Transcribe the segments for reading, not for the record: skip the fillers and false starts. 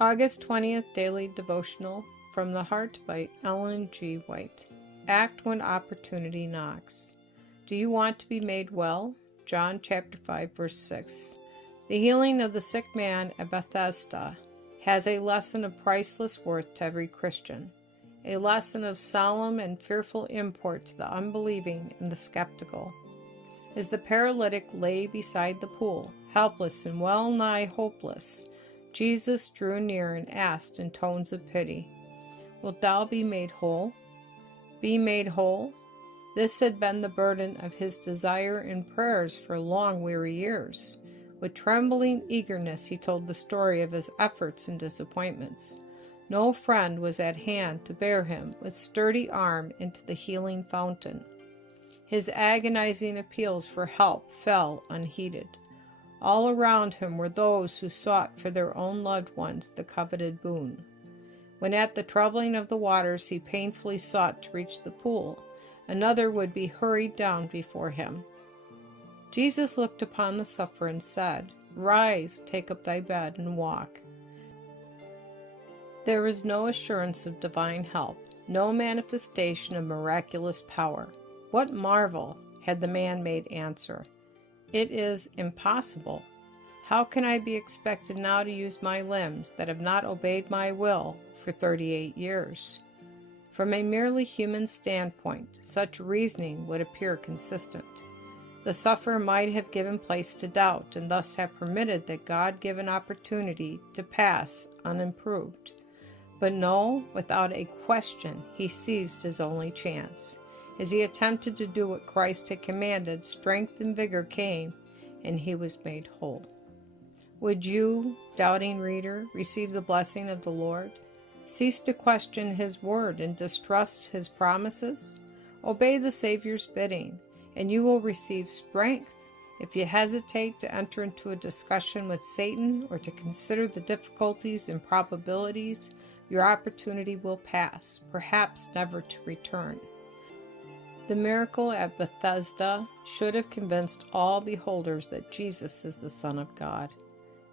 August 20th Daily Devotional from the Heart by Ellen G. White. Act when opportunity knocks. Do you want to be made well? John chapter 5 verse 6. The healing of the sick man at Bethesda has a lesson of priceless worth to every Christian, a lesson of solemn and fearful import to the unbelieving and the skeptical. As the paralytic lay beside the pool, helpless and well nigh hopeless, Jesus drew near and asked in tones of pity, "Wilt thou be made whole?" Be made whole? This had been the burden of his desire and prayers for long weary years. With trembling eagerness he told the story of his efforts and disappointments. No friend was at hand to bear him with sturdy arm into the healing fountain. His agonizing appeals for help fell unheeded. All around him were those who sought for their own loved ones the coveted boon. When at the troubling of the waters he painfully sought to reach the pool, another would be hurried down before him. Jesus looked upon the sufferer and said, "Rise, take up thy bed, and walk." There is no assurance of divine help, no manifestation of miraculous power. What marvel? Had the man made answer. It is impossible. How can I be expected now to use my limbs that have not obeyed my will for 38 years? From a merely human standpoint, such reasoning would appear consistent. The sufferer might have given place to doubt and thus have permitted that God-given opportunity to pass unimproved. But no, without a question, he seized his only chance. As he attempted to do what Christ had commanded, strength and vigor came, and he was made whole. Would you, doubting reader, receive the blessing of the Lord? Cease to question his word and distrust his promises. Obey the Savior's bidding, and you will receive strength. If you hesitate to enter into a discussion with Satan or to consider the difficulties and probabilities, your opportunity will pass, perhaps never to return. The miracle at Bethesda should have convinced all beholders that Jesus is the Son of God.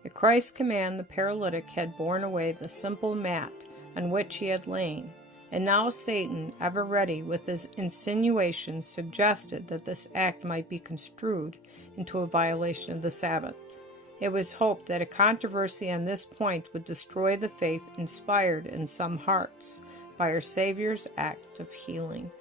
At Christ's command, the paralytic had borne away the simple mat on which he had lain, and now Satan, ever ready with his insinuations, suggested that this act might be construed into a violation of the Sabbath. It was hoped that a controversy on this point would destroy the faith inspired in some hearts by our Savior's act of healing.